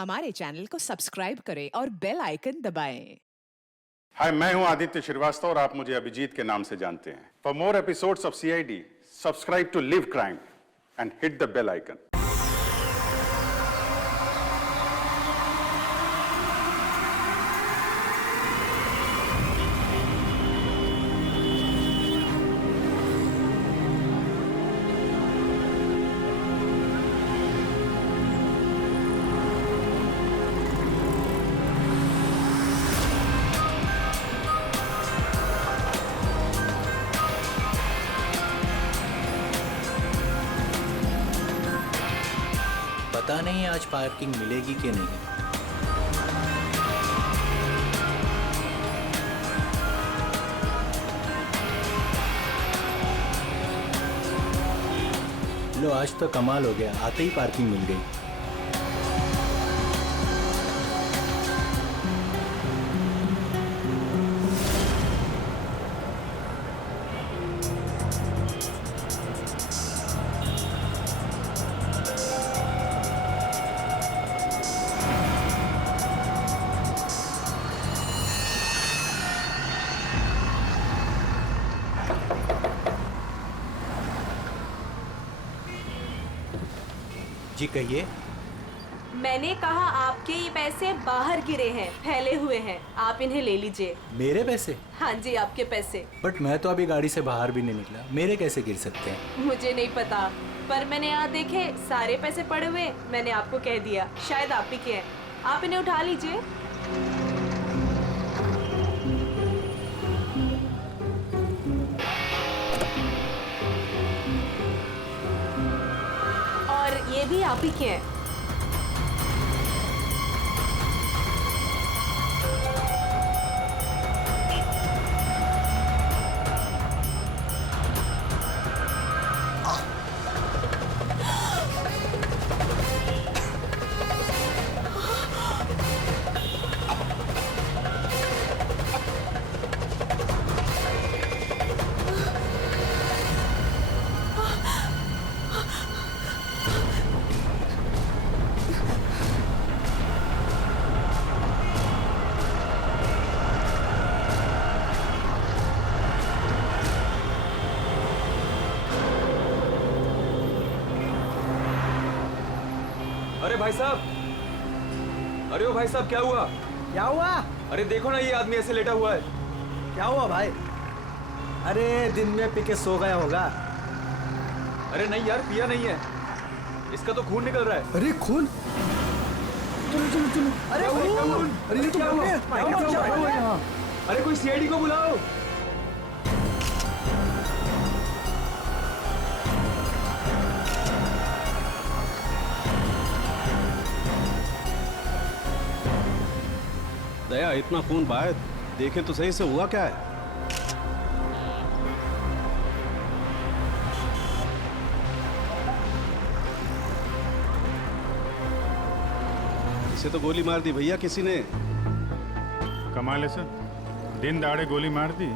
हमारे चैनल को सब्सक्राइब करें और बेल आइकन दबाएं। हाय, मैं हूं आदित्य श्रीवास्तव और आप मुझे अभिजीत के नाम से जानते हैं। For more episodes of CID, subscribe to Live Crime and hit the bell icon. पता नहीं आज पार्किंग मिलेगी कि नहीं। लो, आज तो कमाल हो गया, आते ही पार्किंग मिल गई। जी कहिए। मैंने कहा आपके ये पैसे बाहर गिरे हैं, फैले हुए हैं, आप इन्हें ले लीजिए। मेरे पैसे? हाँ जी, आपके पैसे। बट मैं तो अभी गाड़ी से बाहर भी नहीं निकला, मेरे कैसे गिर सकते हैं? मुझे नहीं पता, पर मैंने यहाँ देखे सारे पैसे पड़े हुए, मैंने आपको कह दिया, शायद आप ही के हैं। आप इन्हें उठा लीजिए। और ये भी आप ही के हैं। अरे भाई साहब, अरे ओ भाई साहब, क्या हुआ? क्या हुआ? अरे देखो ना, ये आदमी ऐसे लेटा हुआ है। क्या हुआ भाई? अरे दिन में पी के सो गया होगा। अरे नहीं यार, पिया नहीं है, इसका तो खून निकल रहा है। अरे खून? चलो चलो चलो। अरे खून! अरे ये तो क्या हुआ? यहाँ। अरे कोई सीआईडी को बुलाओ। दया, इतना खून बाहर देखे तो सही से हुआ क्या है? इसे तो गोली मार दी भैया किसी ने। कमाल है सर, दिन दहाड़े गोली मार दी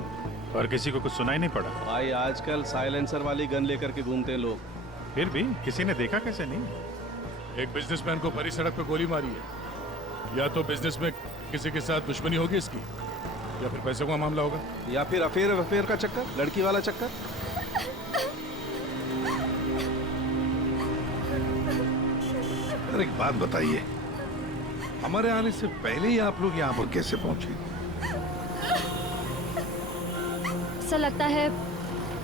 और किसी को कुछ सुनाई नहीं पड़ा। भाई आजकल साइलेंसर वाली गन लेकर के घूमते हैं लोग। फिर भी किसी ने देखा कैसे नहीं? एक बिजनेसमैन को भरी सड़क पे गोली मारी है। या तो बिजनेस में किसी के साथ दुश्मनी होगी इसकी, या फिर पैसों का मामला होगा, या फिर अफेयर का चक्कर, लड़की वाला चक्कर। अरे एक बात बताइए, हमारे आने से पहले ही आप लोग यहाँ पर कैसे पहुंचे? सर लगता है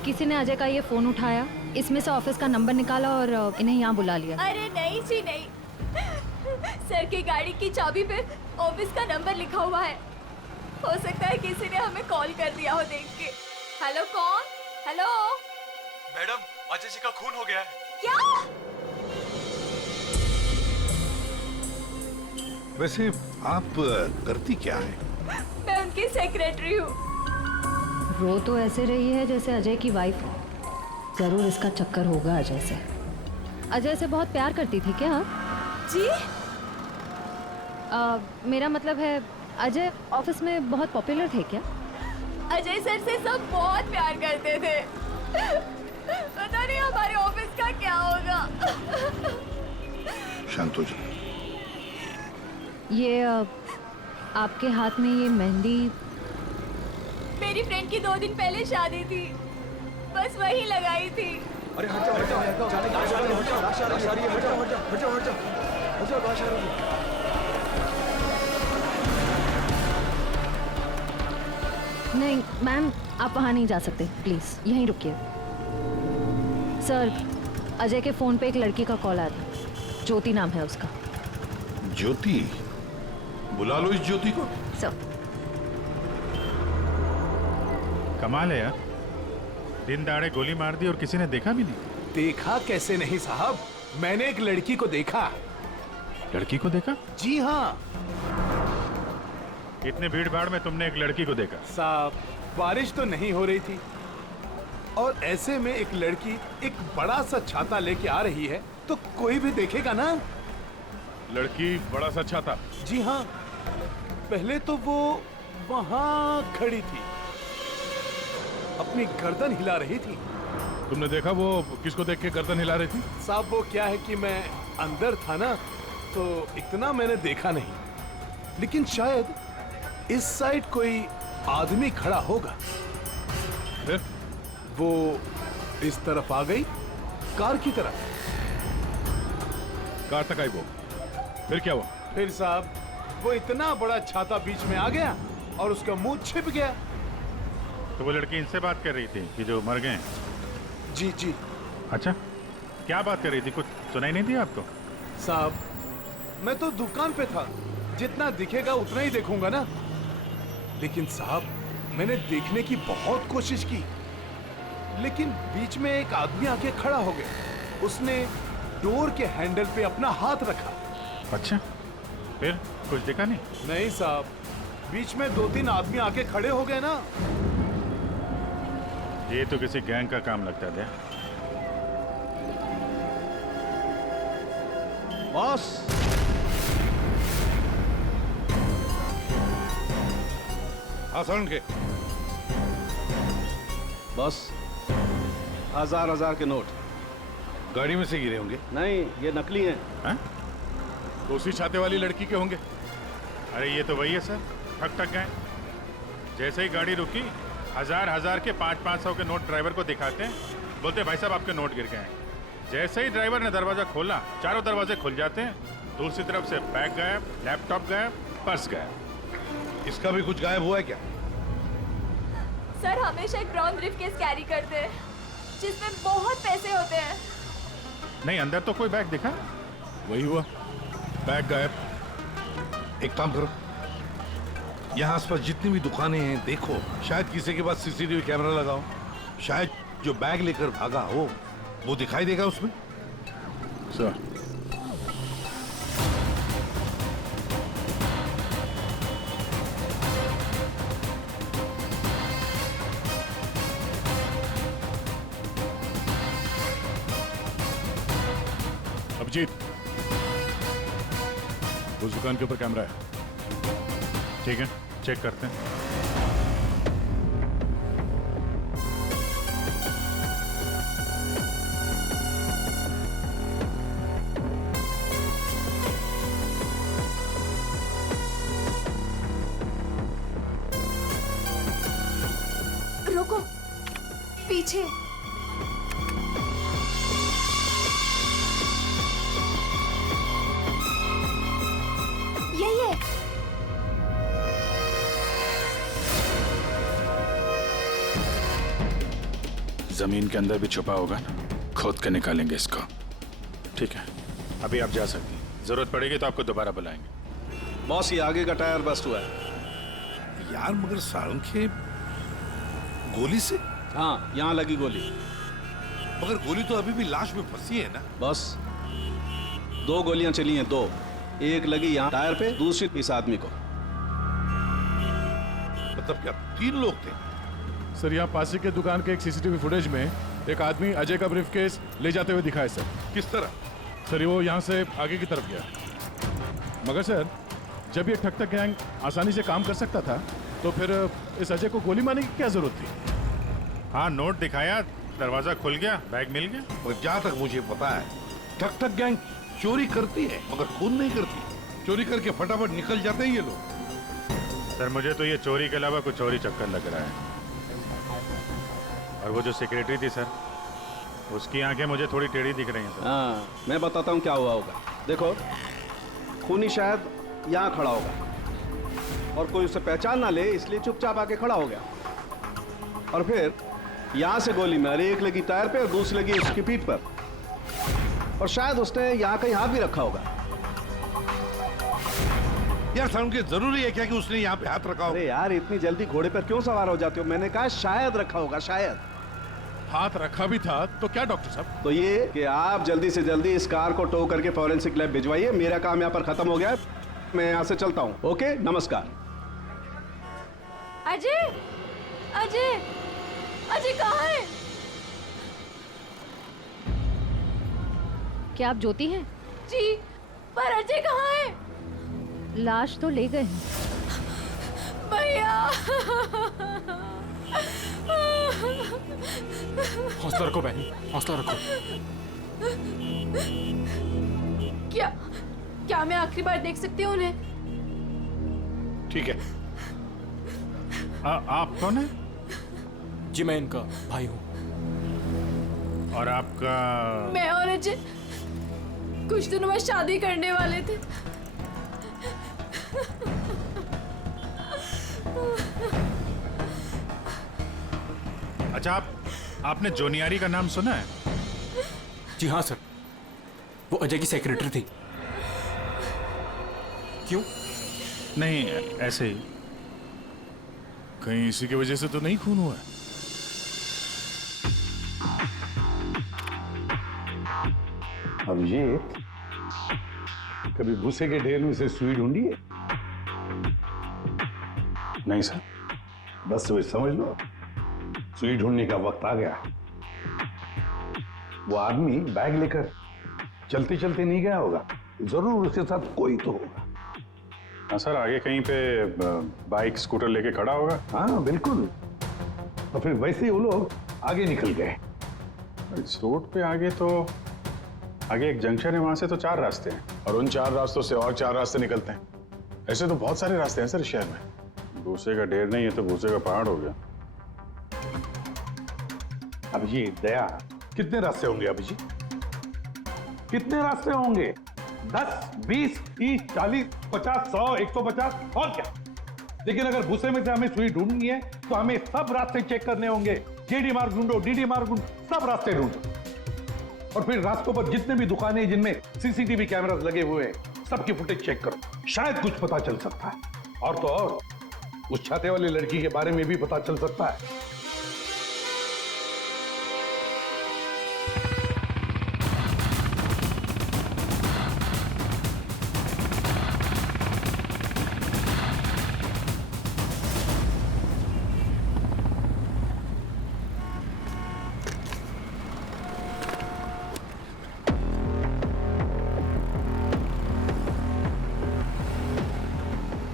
किसी ने अजय का ये फोन उठाया, इसमें से ऑफिस का नंबर निकाला और इन्हें यहाँ बुला लिया। अरे नहीं जी नहीं, सर की गाड़ी की चाबी पे ऑफिस का नंबर लिखा हुआ है। हो सकता है किसी ने हमें कॉल कर दिया हो देख के। हेलो, कौन? हेलो मैडम, अजय जी का खून हो गया है। क्या? वैसे आप करती क्या है? मैं उनकी सेक्रेटरी हूँ। रो तो ऐसे रही है जैसे अजय की वाइफ हो। जरूर इसका चक्कर होगा अजय से। अजय से बहुत प्यार करती थी क्या? जी? मेरा मतलब है अजय ऑफिस में बहुत पॉपुलर थे क्या? अजय सर से सब बहुत प्यार करते थे। पता नहीं हमारे ऑफिस का क्या होगा। शांत हो जाओ, ये आपके हाथ में ये मेहंदी मेरी फ्रेंड की 2 दिन पहले शादी थी, बस वही लगाई थी। अरे हट जाओ, हट जाओ, हट जाओ, लाश आ रही है, हट जाओ, लाश आ रही है, हट जाओ, हट जाओ, हट जाओ, हट जाओ, हट जाओ, लाश आ रही है। नहीं मैम, आप वहाँ नहीं जा सकते, प्लीज़ यहीं रुकिए। सर, अजय के फ़ोन पे एक लड़की का कॉल आया था, ज्योति नाम है उसका। ज्योति? बुला लो इस ज्योति को। सर, कमाल है यार, दिन दहाड़े गोली मार दी और किसी ने देखा भी नहीं। देखा कैसे नहीं साहब, मैंने एक लड़की को देखा। लड़की को देखा? जी हाँ इतने भीड़ भाड़ में तुमने एक लड़की को देखा? साहब, बारिश तो नहीं हो रही थी और ऐसे में एक लड़की एक बड़ा सा छाता लेके आ रही है तो कोई भी देखेगा ना। लड़की बड़ा सा छाता? जी हाँ, पहले तो वो वहां खड़ी थी, अपनी गर्दन हिला रही थी। तुमने देखा वो किसको देख के गर्दन हिला रही थी? साहब, वो क्या है कि मैं अंदर था ना, तो इतना मैंने देखा नहीं, लेकिन शायद इस साइड कोई आदमी खड़ा होगा। फिर? वो इस तरफ आ गई, कार की तरफ। कार तक आई वो, फिर क्या हुआ? फिर साहब, वो इतना बड़ा छाता बीच में आ गया और उसका मुंह छिप गया। तो वो लड़की इनसे बात कर रही थी कि जो मर गए? जी जी अच्छा, क्या बात कर रही थी? कुछ सुनाई नहीं दिया आपको? साहब, मैं तो दुकान पे था, जितना दिखेगा उतना ही देखूंगा ना। लेकिन साहब, मैंने देखने की बहुत कोशिश की, लेकिन बीच में एक आदमी आके खड़ा हो गया। उसने डोर के हैंडल पे अपना हाथ रखा। अच्छा, फिर कुछ देखा नहीं? नहीं साहब, बीच में 2-3 आदमी आके खड़े हो गए ना। ये तो किसी गैंग का काम लगता था। बॉस, हाँ सर, के बॉस, 1000 के नोट। गाड़ी में से गिरे होंगे? नहीं, ये नकली हैं। हैं? तो उसी छाते वाली लड़की के होंगे। अरे ये तो वही है सर, ठक गए। जैसे ही गाड़ी रुकी, 1000 के 500 के नोट ड्राइवर को दिखाते हैं, बोलते भाई साहब आपके नोट गिर गए हैं। जैसे ही ड्राइवर ने दरवाजा खोला, चारों दरवाजे खुल जाते हैं। दूसरी तरफ से बैग गायब, लैपटॉप गायब, पर्स गायब। इसका भी कुछ गायब हुआ है क्या? सर हमेशा एक ब्राउन ब्रीफकेस कैरी करते हैं जिसमें बहुत पैसे होते हैं। नहीं, अंदर तो कोई बैग दिखा? वही हुआ, बैग गायब। एक काम करो, यहाँ आसपास जितनी भी दुकानें हैं देखो, शायद किसी के पास सीसीटीवी कैमरा लगाओ। शायद जो बैग लेकर भागा हो वो दिखाई देगा उसमें। सर, अभिजीत, उस दुकान के ऊपर कैमरा है। ठीक है, चेक करते हैं। रुको, पीछे। यही है। जमीन के अंदर भी छुपा होगा ना, खोद के निकालेंगे इसको। ठीक है, अभी आप जा सकती हैं। जरूरत पड़ेगी तो आपको दोबारा बुलाएंगे। बॉस, ये आगे का टायर बस्ट हुआ है। यार मगर सारंग के गोली से? हाँ, यहाँ लगी गोली। मगर गोली तो अभी भी लाश में फंसी है ना? बस 2 गोलियां चली हैं, 2। एक लगी यहाँ टायर पे, दूसरी इस आदमी को। मतलब क्या 3 लोग थे? सर, यहाँ पासी के दुकान के एक सीसीटीवी फुटेज में एक आदमी अजय का ब्रीफकेस ले जाते हुए दिखा है सर। किस तरह? सर, वो यहाँ से आगे की तरफ गया। मगर सर, जब ये ठक गैंग आसानी से काम कर सकता था तो फिर इस अजय को गोली मारने की क्या जरूरत थी? हाँ, नोट दिखाया, दरवाजा खुल गया, बैग मिल गया। और जहाँ तक मुझे पता है, ठक गैंग चोरी करती है मगर खून नहीं करती। चोरी करके फटाफट निकल जाते हैं ये लोग। सर मुझे तो ये चोरी के अलावा कुछ और ही चक्कर लग रहा है। और वो जो सेक्रेटरी थी सर, उसकी आंखें मुझे थोड़ी टेढ़ी दिख रही हैं सर। हाँ, मैं बताता हूँ क्या हुआ होगा। देखो, खूनी शायद यहाँ खड़ा होगा और कोई उसे पहचान ना ले, इसलिए चुपचाप आके खड़ा हो गया। और फिर यहाँ से गोली मारी, एक लगी टायर पे और दूसरी लगी उसकी पीठ पर। और शायद उसने यहाँ कहीं हाथ भी रखा होगा। यार साहब, के जरूरी है क्या कि उसने यहाँ पे हाथ रखा हो? अरे यार, इतनी जल्दी घोड़े पर क्यों सवार हो जाते हो? मैंने कहा शायद रखा होगा, शायद। हाथ रखा भी था तो क्या डॉक्टर साहब? तो ये कि आप जल्दी से जल्दी इस कार को टो करके फॉरेंसिक लैब भिजवाइए। मेरा काम यहाँ पर खत्म हो गया है, मैं यहाँ से चलता हूँ। ओके, नमस्कार। अजय, अजय, अजय कहाँ है? क्या आप ज्योति हैं? जी, पर अजय कहाँ है? लाश तो ले गए। भैया, हौसला रखो बहन, हौसला रखो। क्या मैं आखिरी बार देख सकती हूँ उन्हें? ठीक है। आप कौन है? जी मैं इनका भाई हूँ। और आपका? मैं और अजय कुछ दिनों बाद शादी करने वाले थे। अच्छा, आपने जोनियारी का नाम सुना है? जी हाँ सर, वो अजय की सेक्रेटरी थी। क्यों? नहीं, ऐसे ही। कहीं इसी की वजह से तो नहीं खून हुआ है? अभिजीत, कभी भूसे के ढेर में से सुई ढूंढी है? नहीं सर। बस वही समझ लो, सुई ढूंढने का वक्त आ गया। वो आदमी बैग लेकर चलते चलते नहीं गया होगा, जरूर उसके साथ कोई तो होगा। हाँ सर, आगे कहीं पे बाइक स्कूटर लेके खड़ा होगा। हाँ बिल्कुल। और फिर वैसे ही वो लोग आगे निकल गए। इस रोड पे आगे तो आगे एक जंक्शन है, वहां से तो 4 रास्ते हैं और उन 4 रास्तों से और 4 रास्ते निकलते हैं। ऐसे तो बहुत सारे रास्ते हैं सर शहर में। भूसे का ढेर नहीं है तो भूसे का पहाड़ हो गया। अभिजीत, दया, कितने रास्ते होंगे अभिजीत? कितने रास्ते होंगे? 10, 20, 30, 40, 50, 100, 150 और क्या? लेकिन अगर भूसे में से हमें सुई ढूंढनी है तो हमें सब रास्ते चेक करने होंगे। जेडी मार्ग ढूंढो, डीडी मार्ग ढूंढो, सब रास्ते ढूंढो। और फिर रास्तों पर जितने भी दुकानें जिनमें सीसीटीवी कैमरास लगे हुए हैं, सबकी फुटेज चेक करो, शायद कुछ पता चल सकता है। और तो और उस छाते वाली लड़की के बारे में भी पता चल सकता है।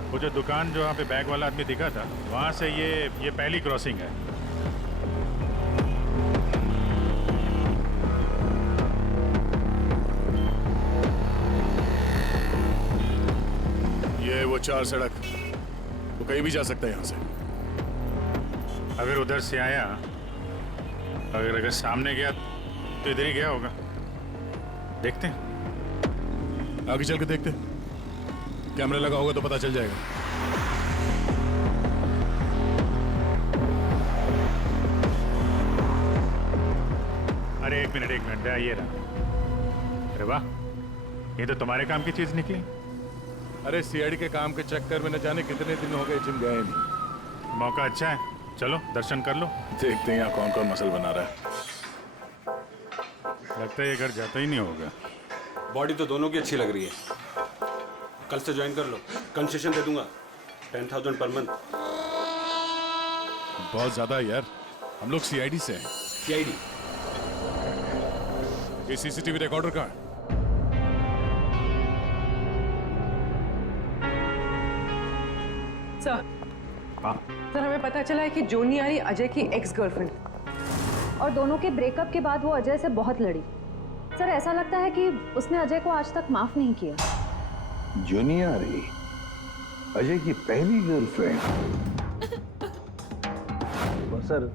वो जो दुकान जो वहाँ पे बैग वाला आदमी दिखा था, वहाँ से ये पहली क्रॉसिंग है। ये वो 4 सड़क, वो कहीं भी जा सकता है यहाँ से। अगर उधर से आया, अगर सामने गया तो इधर ही गया होगा। देखते हैं, आगे चल के देखते हैं। कैमरा लगा होगा तो पता चल जाएगा। अरे एक मिनट ये रहा। अरे वाह, ये तो तुम्हारे काम की चीज निकली। अरे सीआईडी के काम के चक्कर में न जाने कितने दिन हो गए जिम गए नहीं। मौका अच्छा है, चलो दर्शन कर लो। देखते हैं यहाँ कौन कौन मसल बना रहा है। लगता है ये घर जाता ही नहीं होगा। बॉडी तो दोनों की अच्छी लग रही है। कल से ज्वाइन कर लो, कंसेशन दे दूंगा 10,000 पर मंथ। बहुत ज्यादा है यार, हम लोग सीआईडी से हैं। सीआईडी? ये सीसीटीवी रिकॉर्डर कहाँ है? सर, सर हमें पता चला है कि जोनियारी अजय की एक्स गर्लफ्रेंड, और दोनों के ब्रेकअप के बाद वो अजय से बहुत लड़ी। सर ऐसा लगता है कि उसने अजय को आज तक माफ नहीं किया। जुनियारी, अजय की पहली गर्लफ्रेंड। और सर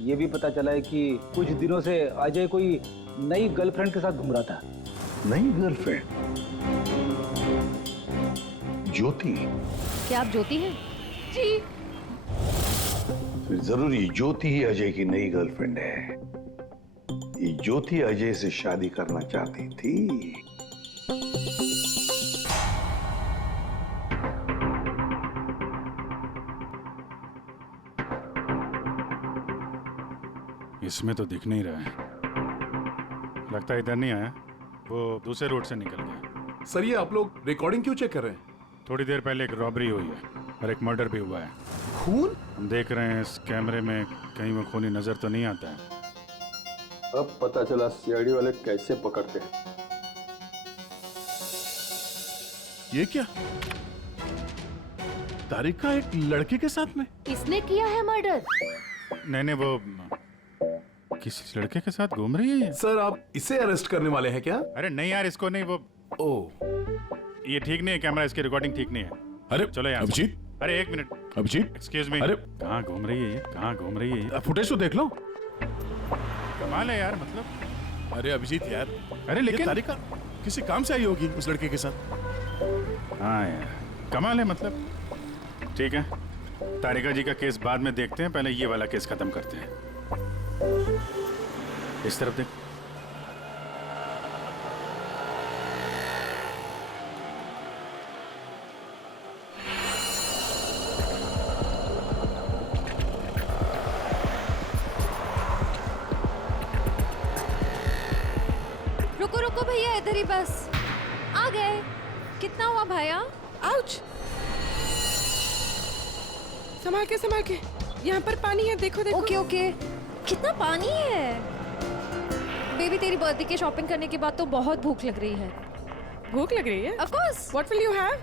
ये भी पता चला है कि कुछ दिनों से अजय कोई नई गर्लफ्रेंड के साथ घूम रहा था। नई गर्लफ्रेंड? ज्योति? क्या आप ज्योति हैं? जी। फिर जरूर ये ज्योति ही अजय की नई गर्लफ्रेंड है। ये ज्योति अजय से शादी करना चाहती थी। इसमें तो दिख नहीं रहा है, लगता है इधर नहीं आया, वो दूसरे रोड से निकल गया। सर ये आप लोग रिकॉर्डिंग क्यों चेक कर रहे हैं? थोड़ी देर पहले एक रॉबरी हुई है और एक मर्डर भी हुआ है। खून? हम देख रहे हैं इस कैमरे में कहीं वो खूनी नजर तो नहीं आता है। अब पता चला सीआईडी वाले कैसे पकड़ते हैं। ये क्या? तारिका एक लड़के के साथ में? इसने किया है मर्डर? नहीं, वो किस लड़के के साथ घूम रही है ये? सर आप इसे अरेस्ट करने वाले हैं क्या? अरे नहीं यार, इसको नहीं, वो ये ठीक नहीं है, कैमरा इसकी रिकॉर्डिंग ठीक नहीं है। अरे चलो यार। अभिजीत, अरे एक मिनट अभिजीत, एक्सक्यूज मी। अरे कहाँ घूम रही है ये? कहाँ घूम रही है ये? फुटेज तो देख लो। कमाल है यार, मतलब। अरे अभिजीत यार, अरे लेकिन तारिका किसी काम से आई होगी उस लड़के के साथ। हाँ यार, कमाल है मतलब। ठीक है, तारिका जी का केस बाद में देखते हैं, पहले ये वाला केस खत्म करते हैं। इस तरफ देख। रुको रुको भैया, इधर ही बस। आ गए। कितना हुआ भैया? आउच! संभाल के यहाँ पर पानी है, देखो देखो। Okay okay. कितना पानी है? बेबी तेरी बर्थडे की शॉपिंग करने के बाद तो बहुत भूख लग रही है। भूख लग रही है? Of course. What will you have?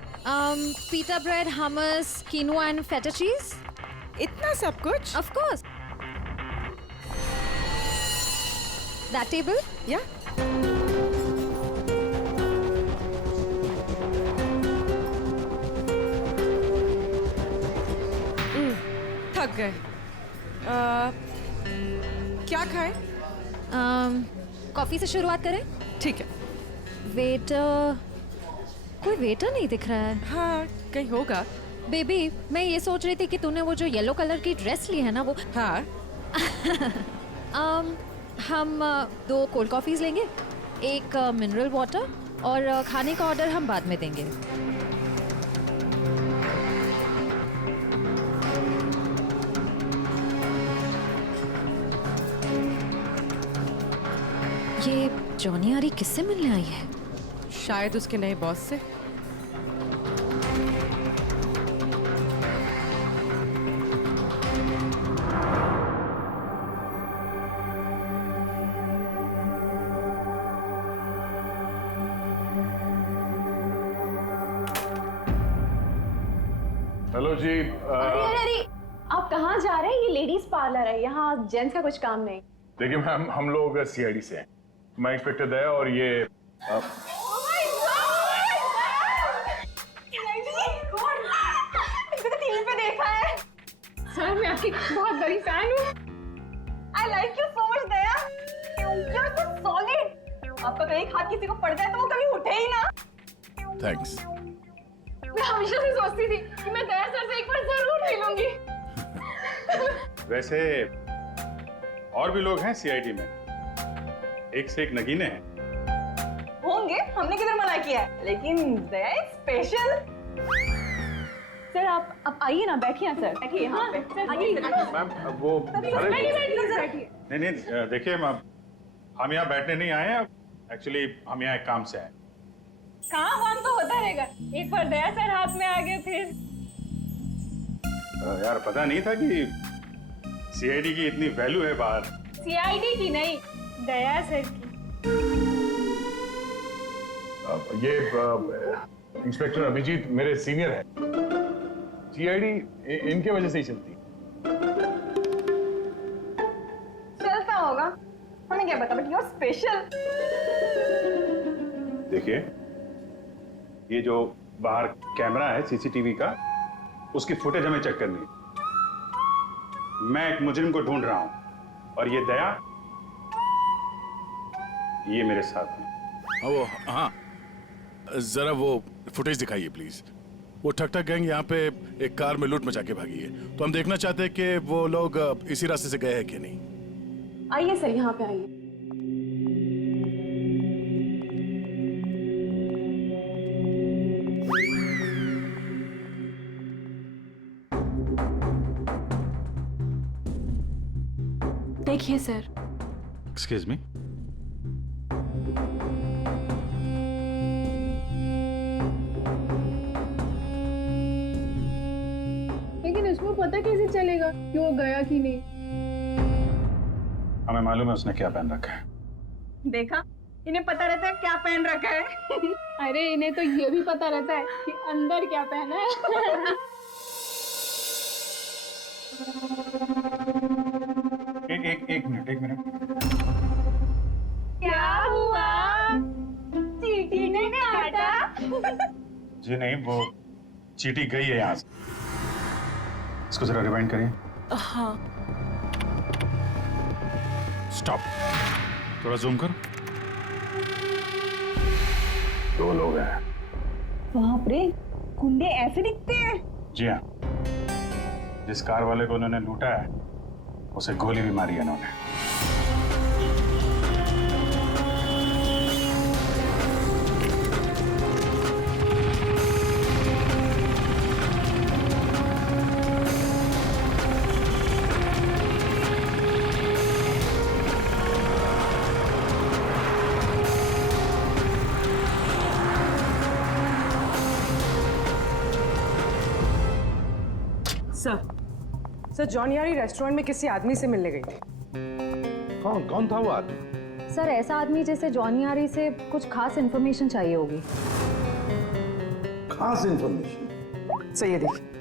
Pita bread, hummus, quinoa and feta cheese. इतना सब कुछ? Of course. That table? Yeah. थक गए। क्या खाएं? कॉफी से शुरुआत करें? ठीक है। वेटर, कोई वेटर नहीं दिख रहा है। हाँ, कहीं होगा। बेबी, मैं ये सोच रही थी कि तूने वो जो येलो कलर की ड्रेस ली है ना, वो। हाँ। हम 2 कोल्ड कॉफीज लेंगे, 1 मिनरल वाटर, और खाने का ऑर्डर हम बाद में देंगे। ये जॉनी आरी किससे मिलने आई है? शायद उसके नए बॉस से। हेलो जी। अरे आप कहाँ जा रहे हैं? ये लेडीज पार्लर है, यहाँ जेंट्स का कुछ काम नहीं। देखिए मैम, हम लोग सीआईडी से हैं। मैं इंस्पेक्टर दया और ये टीवी पे देखा है। सर मैं आपकी बहुत बड़ी फैन हूँ। I like you so much Daya. You're so solid। आपका कहीं हाथ किसी को पड़ जाए तो वो कभी उठे ही ना। थैंक्स। मैं हमेशा से सोचती थी कि मैं दया सर से एक बार जरूर मिलूंगी। वैसे और भी लोग हैं सीआईडी में, एक से एक नगीने हैं। होंगे, हमने किधर मना किया है, लेकिन दया स्पेशल। सर आप आइए ना, बैठिए ना सर, बैठिए यहाँ पे। मैम वो बैठिए। नहीं देखिए मैम, हम यहाँ बैठने नहीं आए हैं, एक्चुअली हम यहाँ एक काम से आए। काम तो होता रहेगा, एक बार दया सर हाथ में आ गए फिर। यार पता नहीं था कि सीआईडी की इतनी वैल्यू है बाहर। सीआईडी की नहीं, दया सर की। ये इंस्पेक्टर अभिजीत मेरे सीनियर है। सीआईडी इनके वजह से ही चलती। चलता होगा, हमें क्या पता, बट यू आर स्पेशल। देखिए, ये जो बाहर कैमरा है सीसीटीवी का, उसकी फुटेज हमें चेक करनी है। मैं एक मुजरिम को ढूंढ रहा हूं और ये दया ये मेरे साथ है। वो हाँ, जरा वो फुटेज दिखाइए प्लीज। वो ठक ठक गैंग यहाँ पे एक कार में लूट मचा के भागी है, तो हम देखना चाहते हैं कि वो लोग इसी रास्ते से गए हैं कि नहीं। आइए सर, यहाँ पे आइए। देखिए सर। Excuse me. लेकिन इसको पता कैसे चलेगा कि वो गया कि नहीं? हमें मालूम है उसने क्या पहन रखा है। देखा, इन्हें पता रहता है क्या पहन रखा है। अरे इन्हें तो ये भी पता रहता है कि अंदर क्या पहना है। एक मिनट। क्या हुआ? चींटी ने काटा? जी नहीं, वो चींटी गई है यहाँ से। इसको जरा रिवाइंड करिए। हाँ। स्टॉप, थोड़ा जूम करो। 2 लोग हैं। बाप रे, गुंडे ऐसे दिखते हैं? जी हाँ, जिस कार वाले को उन्होंने लूटा है उसे गोली भी मारी है उन्होंने। सर जॉन यारी रेस्टोरेंट में किसी आदमी से मिलने गई थी। कौन था वो आदमी? सर ऐसा आदमी जैसे जॉनी आरी से कुछ खास इन्फॉर्मेशन चाहिए होगी। खास इन्फॉर्मेशन? सही है, देखिए।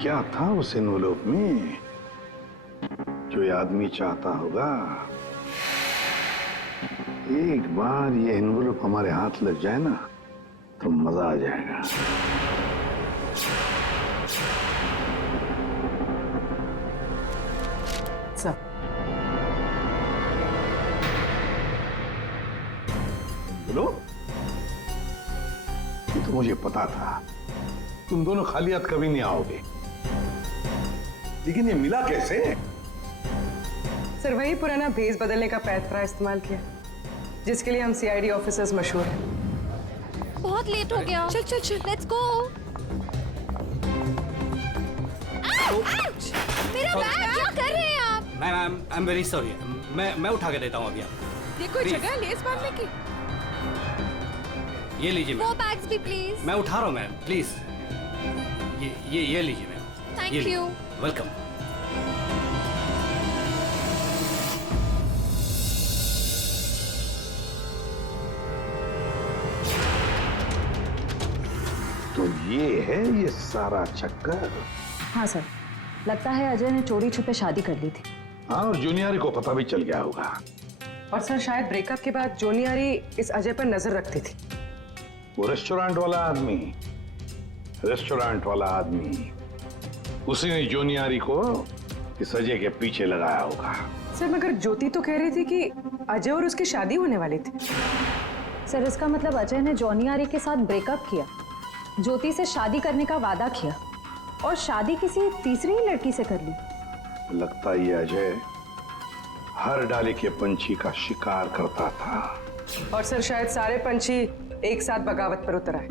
क्या था उस एनवेलप में जो ये आदमी चाहता होगा? एक बार ये एनवेलप हमारे हाथ लग जाए ना तो मजा आ जाएगा। सर बोलो, ये तो मुझे पता था तुम दोनों खाली हाथ कभी नहीं आओगे, लेकिन ये मिला कैसे? सर वही पुराना भेस बदलने का पैतरा इस्तेमाल किया जिसके लिए हम सीआईडी ऑफिसर्स मशहूर हैं। बहुत लेट हो गया। चल चल चल, लेट्स गो। मेरा बैग, क्या कर रहे हैं आप? Ma'am I am very sorry, मैं उठा के देता हूँ अभी आपको। ये कोई जगह है लेस बांधने की? ये लीजिए वो मैम। बैग्स भी प्लीज। मैं उठा रहा हूँ मैम, प्लीज। ये लीजिए मैम। Thank you. वेलकम। तो ये है ये सारा चक्कर। हाँ सर, लगता है अजय ने चोरी छुपे शादी कर ली थी। हाँ, और जूनियर को पता भी चल गया होगा। और सर शायद ब्रेकअप के बाद जोनी यारी इस अजय पर नजर रखती थी। वो रेस्टोरेंट वाला आदमी उसी ने जोनियारी को इस अजय के पीछे लगाया होगा। सर मगर ज्योति तो कह रही थी कि अजय और उसकी शादी होने वाली थी। सर इसका मतलब अजय ने जॉनी आरी के साथ ब्रेकअप किया, ज्योति से शादी करने का वादा किया और शादी किसी तीसरी ही लड़की से कर ली। लगता ये अजय हर डाले के पंछी का शिकार करता था। और सर शायद सारे पंछी एक साथ बगावत पर उतर आए।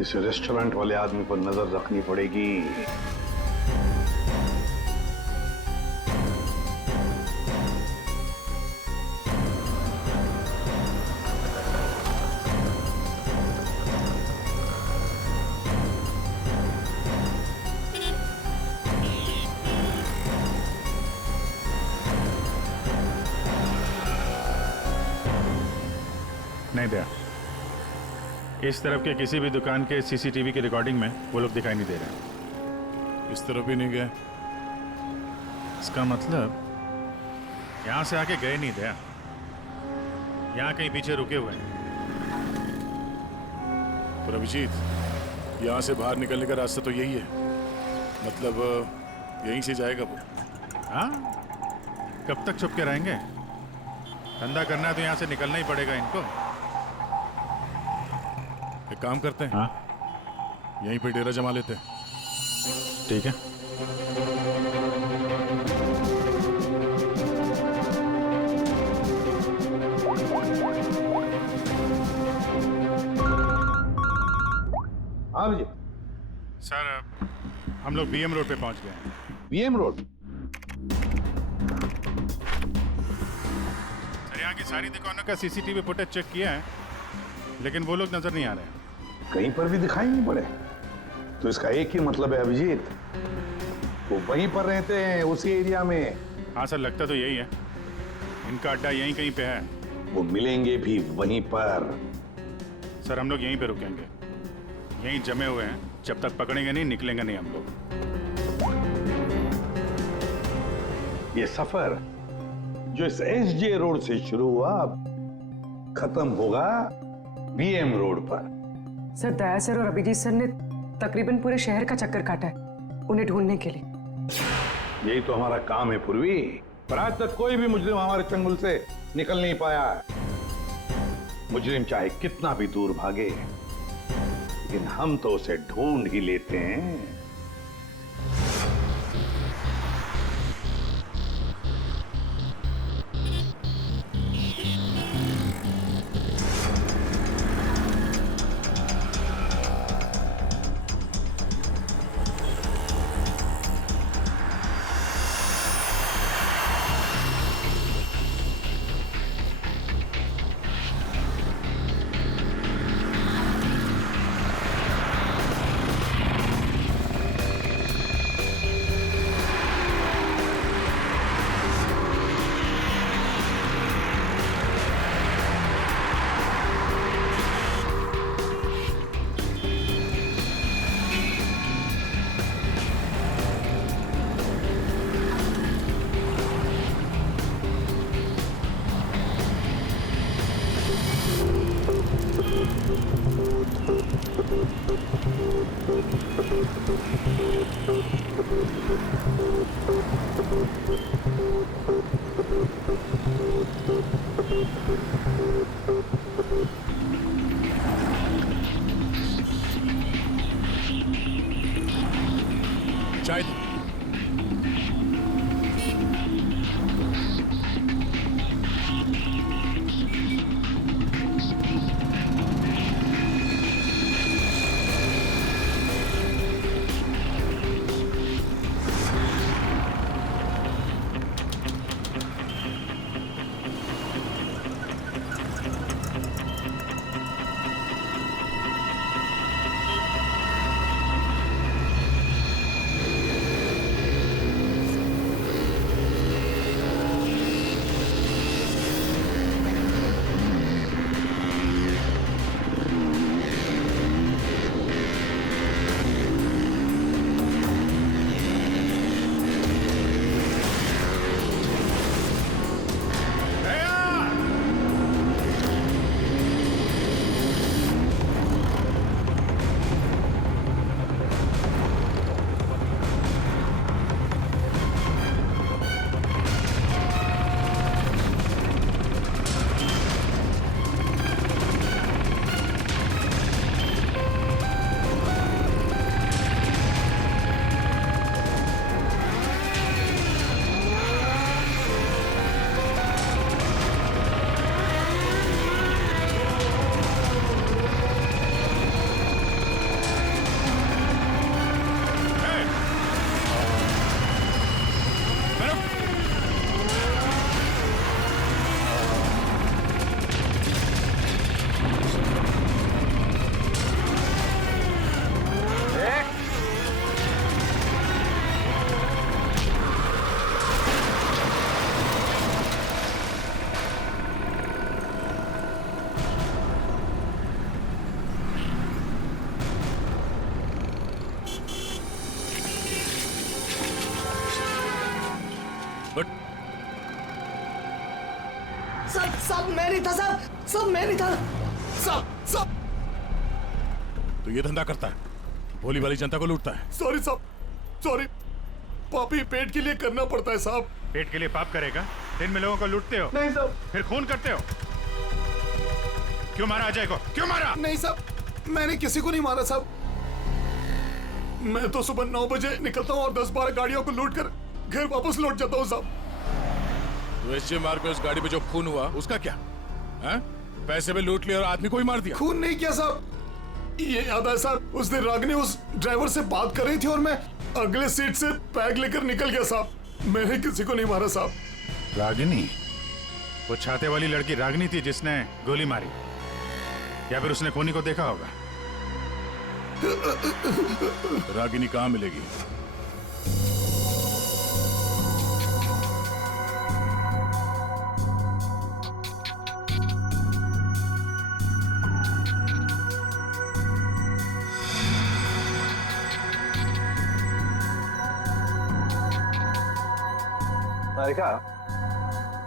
इस रेस्टोरेंट वाले आदमी पर नजर रखनी पड़ेगी। नहीं दया, इस तरफ के किसी भी दुकान के सीसीटीवी की रिकॉर्डिंग में वो लोग दिखाई नहीं दे रहे। इस तरफ भी नहीं गए। इसका मतलब यहाँ से आके गए नहीं दया, यहाँ कहीं पीछे रुके हुए हैं। पर अभिजीत, यहाँ से बाहर निकलने का रास्ता तो यही है, मतलब यहीं से जाएगा वो। हाँ, कब तक छुप के रहेंगे? धंधा करना है तो यहाँ से निकलना ही पड़ेगा इनको। एक काम करते हैं, हाँ, यहीं पे डेरा जमा लेते हैं। ठीक है। हाँ जी सर, हम लोग बीएम रोड पे पहुंच गए हैं। BM road? सर, यहाँ की सारी दुकानों का सीसीटीवी फुटेज चेक किया है, लेकिन वो लोग नजर नहीं आ रहे हैं। कहीं पर भी दिखाई नहीं पड़े। तो इसका एक ही मतलब है अभिजीत, वो वहीं पर रहते हैं, उसी एरिया में। हाँ सर, लगता तो यही है। इनका अड्डा यहीं कहीं पे है। वो मिलेंगे भी वहीं पर। सर, हम लोग यहीं पे रुकेंगे, यहीं जमे हुए हैं। जब तक पकड़ेंगे नहीं, निकलेंगे नहीं हम लोग। ये सफर जो इस एसजे रोड से शुरू हुआ, खत्म होगा बीएम रोड पर। सर, दया सर और अभिजीत सर ने तकरीबन पूरे शहर का चक्कर काटा है उन्हें ढूंढने के लिए। यही तो हमारा काम है पूर्वी, पर आज तक कोई भी मुजरिम हमारे चंगुल से निकल नहीं पाया। मुजरिम चाहे कितना भी दूर भागे, लेकिन हम तो उसे ढूंढ ही लेते हैं। चाय दो। सब मैं नहीं था साहब, सब मैं नहीं था। सब तो ये धंधा करता है, भोली वाली जनता को लूटता है। सॉरी साहब, सॉरी। पापी पेट के लिए करना पड़ता है साहब। पेट के लिए पाप करेगा? दिन में लोगों को लूटते हो? नहीं साहब। फिर खून करते हो? क्यों मारा अजय को? क्यों मारा? नहीं साहब, मैंने किसी को नहीं मारा साहब। मैं तो सुबह 9 बजे निकलता हूँ और 10-12 गाड़ियों को लूट कर घर वापस लौट जाता हूँ साहब। तो एसजे मार्ग में उस गाड़ी पे जो खून हुआ उसका क्या है? पैसे में लूट लिया और आदमी को ही मार दिया। खून नहीं किया साहब, ये याद है साहब, उस दिन रागिनी उस ड्राइवर से बात कर रही थी और मैं अगले सीट से बैग लेकर निकल गया साहब। मैंने किसी को नहीं मारा साहब। रागिनी? वो छाते वाली लड़की रागिनी थी जिसने गोली मारी, या फिर उसने खूनी को देखा होगा? रागिनी कहाँ मिलेगी? तारिका,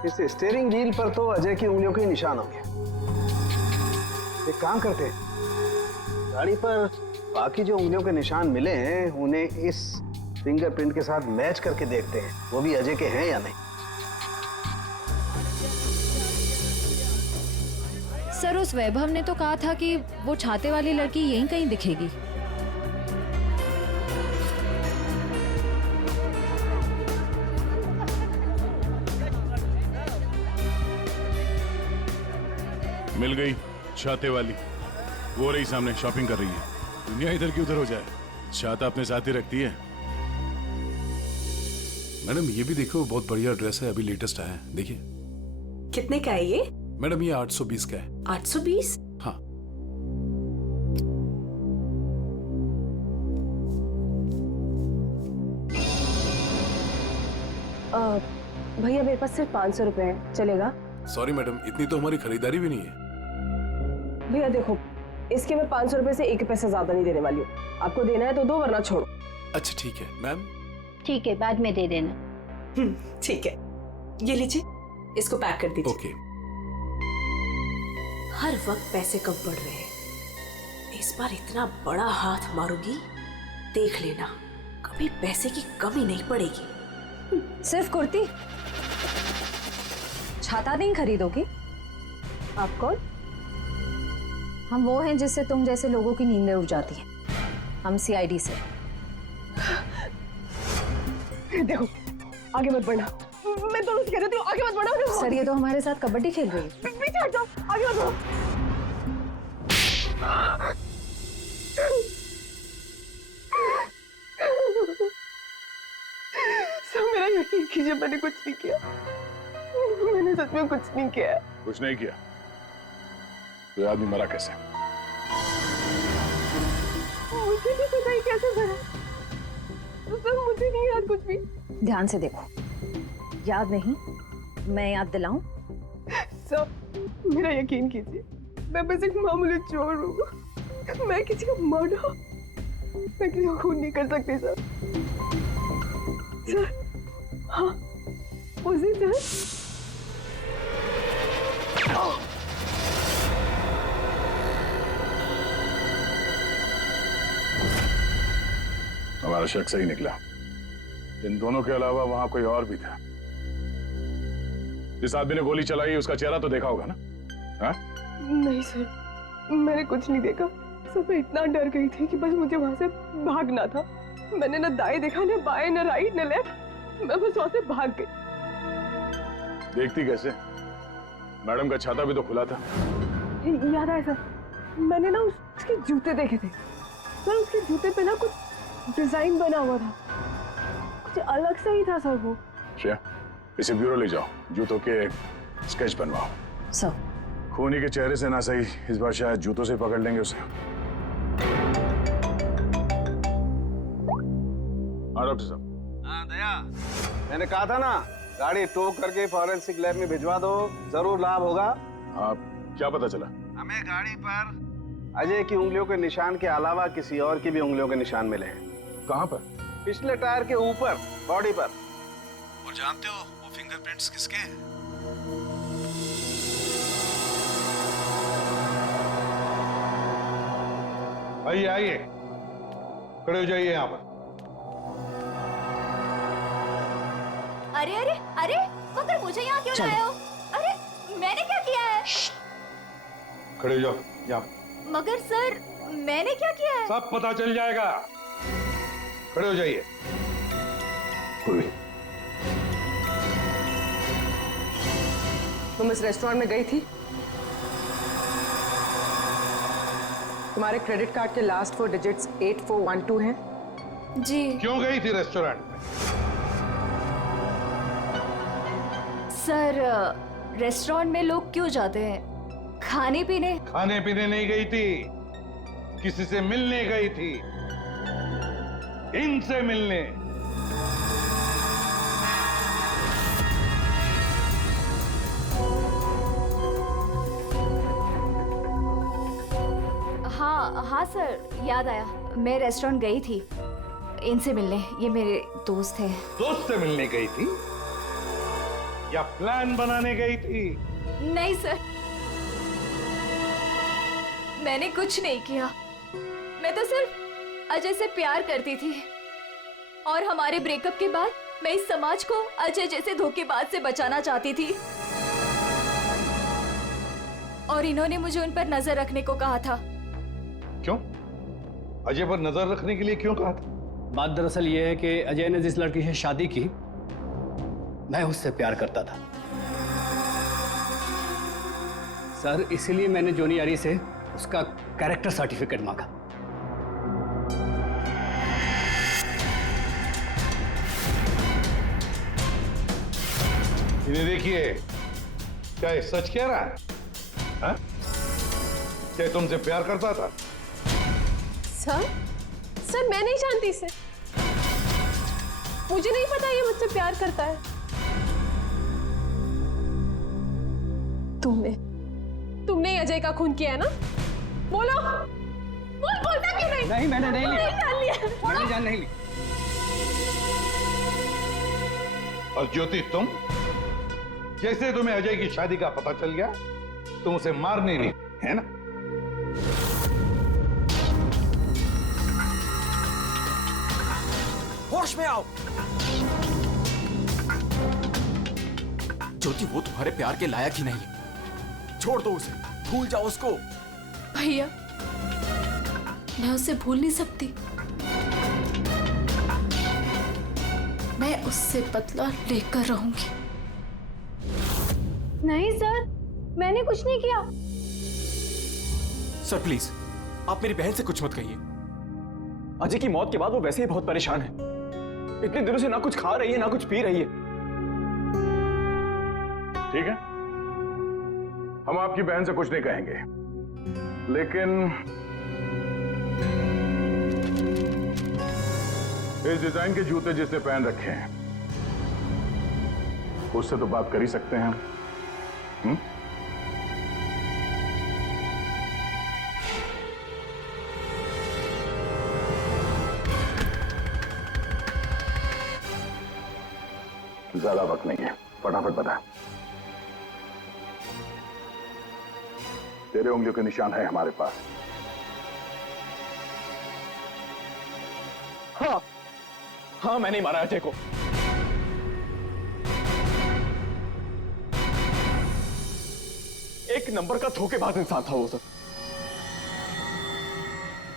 इस स्टीयरिंग व्हील पर तो अजय की उंगलियों के निशान होंगे। एक काम करते हैं, गाड़ी पर बाकी जो उंगलियों के निशान मिले हैं उन्हें इस फिंगरप्रिंट के साथ मैच करके देखते हैं, वो भी अजय के हैं या नहीं। सर, उस वैभव ने तो कहा था कि वो छाते वाली लड़की यहीं कहीं दिखेगी। मिल गई छाते वाली, वो रही सामने, शॉपिंग कर रही है। दुनिया इधर की उधर हो जाए, छाता अपने साथ ही रखती है। मैडम ये भी देखो, बहुत बढ़िया ड्रेस है, अभी लेटेस्ट आया है, देखिए। कितने का है ये? मैडम ये 820 का है। 820? हाँ। भैया मेरे पास सिर्फ 500 रुपए है, चलेगा? सॉरी मैडम, इतनी तो हमारी खरीदारी भी नहीं है। भैया देखो, इसके मैं 500 रुपए से 1 पैसा ज्यादा नहीं देने वाली हूँ। आपको देना है तो दो, वरना छोड़ो। अच्छा ठीक है मैम। ठीक है, बाद में दे देना। ठीक है, ये लीजिए, इसको पैक कर दीजिए। ओके। हर वक्त पैसे कम पड़ रहे हैं, इस बार इतना बड़ा हाथ मारूंगी, देख लेना, कभी पैसे की कमी नहीं पड़ेगी। सिर्फ कुर्ती, छाता नहीं खरीदोगी? आप कौन? हम वो हैं जिससे तुम जैसे लोगों की नींदें उड़ जाती हैं। हम सीआईडी से। देखो, आगे मत बढ़ना, मैं तो कह रही हूँ, आगे मत बढ़ना। सर, ये तो हमारे साथ कबड्डी खेल रही है। पीछे हट जाओ, आगे मत बढ़ो। सब मेरा यकीन कीजिए, मैंने कुछ नहीं किया। मैंने सच में कुछ नहीं किया। कुछ नहीं किया? तो आदमी मरा कैसे? मुझे नहीं पता ही कैसे मरा। सर मुझे नहीं याद कुछ भी। ध्यान से देखो, याद नहीं? मैं याद दिलाऊं? सर मेरा यकीन कीजिए, मैं बस एक मामूली चोर हूँ। मैं किसी को मर्डर, मैं किसी को खून नहीं कर सकती सर। सर हाँ, उसी सर। हमारा शक सही निकला। इन दोनों के अलावा वहां कोई और भी था। जिस आदमी ने गोली चलाई उसका चेहरा तो देखा होगा ना? हाँ? नहीं सर, मैंने कुछ नहीं देखा। सर मैं इतना डर गई थी कि बस मुझे वहां से भागना था। मैंने ना दाएं देखा, ना बाएं, ना राइट, ना लेफ्ट, मैं बस वहां से भाग गई। देखती कैसे? मैडम का छाता भी तो खुला था। याद आया सर, मैंने ना उसके जूते देखे थे सर। उसके जूते पे ना कुछ डिजाइन बना हुआ था, कुछ अलग से ही था सर वो। क्या? इसे ब्यूरो ले जाओ, जूतों के स्केच बनवाओ। सर खूनी के चेहरे से ना सही, इस बार शायद जूतों से पकड़ लेंगे उसे। हाँ डॉक्टर साहब। हाँ दया, मैंने कहा था ना, गाड़ी टो करके फॉरेंसिक लैब में भिजवा दो, जरूर लाभ होगा। हाँ, क्या पता चला? हमें गाड़ी पर अजय की उंगलियों के निशान के अलावा किसी और की भी उंगलियों के निशान मिले हैं। कहाँ पर? पिछले टायर के ऊपर, बॉडी पर। और जानते हो फिंगरप्रिंट्स किसके हैं? आइए आइए, खड़े हो जाइए यहाँ पर। अरे अरे अरे, मगर मुझे यहाँ क्यों लाए हो? अरे मैंने क्या किया है? खड़े हो जाओ यहाँ। मगर सर, मैंने क्या किया है? सब पता चल जाएगा। खड़े हो जाइए। पूर्वी, तुम इस रेस्टोरेंट में गई थी? तुम्हारे क्रेडिट कार्ड के लास्ट 4 डिजिट्स 8412 हैं? जी। क्यों गई थी रेस्टोरेंट में? सर, रेस्टोरेंट में लोग क्यों जाते हैं? खाने पीने? खाने पीने नहीं गई थी, किसी से मिलने गई थी। इनसे मिलने। हाँ हाँ सर, याद आया। मैं रेस्टोरेंट गई थी इनसे मिलने। ये मेरे दोस्त हैं। दोस्त से मिलने गई थी या प्लान बनाने गई थी? नहीं सर, मैंने कुछ नहीं किया। मैं तो सिर्फ अजय से प्यार करती थी और हमारे ब्रेकअप के बाद मैं इस समाज को अजय जैसे धोखेबाज से बचाना चाहती थी और इन्होंने मुझे उन पर नजर रखने को कहा था। क्यों? अजय पर नजर रखने के लिए क्यों कहा था? बात दरअसल ये है कि अजय ने जिस लड़की से शादी की, मैं उससे प्यार करता था सर, इसीलिए मैंने जोनी आरी से उसका कैरेक्टर सर्टिफिकेट मांगा। इन्हें देखिए, क्या ये सच कह रहा है? हाँ? क्या तुमसे प्यार करता था? सर मैं नहीं जानती इसे। मुझे नहीं पता ये मुझसे प्यार करता है। तुमने अजय का खून किया है ना? बोलो। बोलता क्यों नहीं? नहीं, मैंने नहीं लिया। जान लिया। मैंने जान नहीं ली। और ज्योति, तुम जैसे तुम्हें अजय की शादी का पता चल गया, तुम उसे मारने नहीं, है ना? होश में आओ। ज्योति, वो तुम्हारे प्यार के लायक ही नहीं है। छोड़ दो उसे, भूल जाओ उसको। भैया, मैं उसे भूल नहीं सकती। मैं उससे बदला लेकर रहूंगी। नहीं सर, मैंने कुछ नहीं किया। सर प्लीज, आप मेरी बहन से कुछ मत कहिए। अजय की मौत के बाद वो वैसे ही बहुत परेशान है। इतने दिनों से ना कुछ खा रही है ना कुछ पी रही है। ठीक है, हम आपकी बहन से कुछ नहीं कहेंगे, लेकिन इस डिजाइन के जूते जिसने पहन रखे हैं उससे तो बात कर ही सकते हैं हम। ज्यादा वक्त नहीं है, फटाफट बता। तेरे उंगलियों के निशान है हमारे पास। हाँ, मैंने ही मारा अजय को। एक नंबर का धोखेबाज इंसान था वो सर।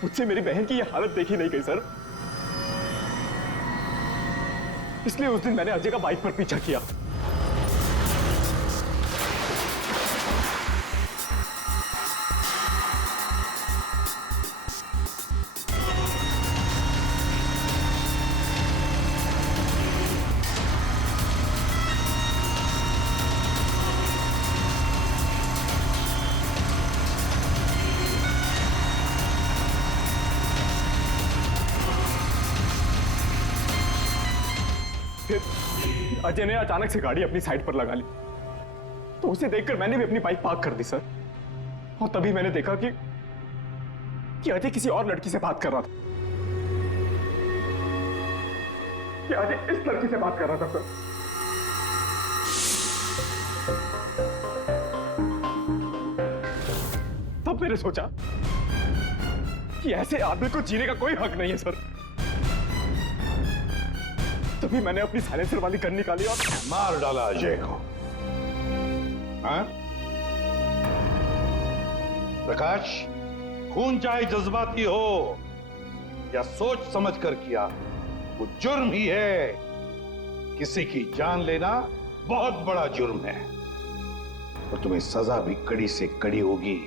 मुझसे मेरी बहन की ये हालत देखी नहीं गई सर, इसलिए उस दिन मैंने अजय का बाइक पर पीछा किया। फिर अजय ने अचानक से गाड़ी अपनी साइड पर लगा ली, तो उसे देखकर मैंने भी अपनी बाइक पार्क कर दी सर। और तभी मैंने देखा कि अजय किसी और लड़की से बात कर रहा था। कि अजय इस लड़की से बात कर रहा था सर। मैंने सोचा कि ऐसे आदमी को जीने का कोई हक नहीं है सर। तभी मैंने अपनी साइलेंसर वाली गन निकाली और मार डाला अजय को। हाँ? प्रकाश, खून चाहे जज्बाती हो या सोच समझ कर किया, वो जुर्म ही है। किसी की जान लेना बहुत बड़ा जुर्म है और तुम्हें सजा भी कड़ी से कड़ी होगी,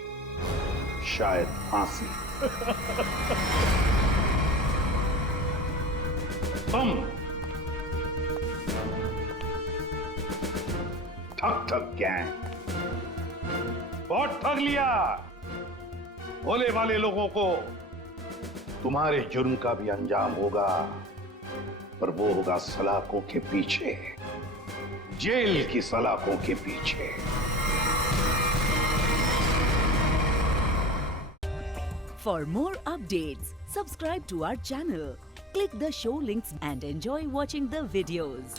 शायद फांसी। तुम ठग गैंग बहुत ठग लिया। भोले वाले लोगों को तुम्हारे जुर्म का भी अंजाम होगा, पर वो होगा सलाखों के पीछे, जेल की सलाखों के पीछे। For more updates, subscribe to our channel, click the show links and enjoy watching the videos.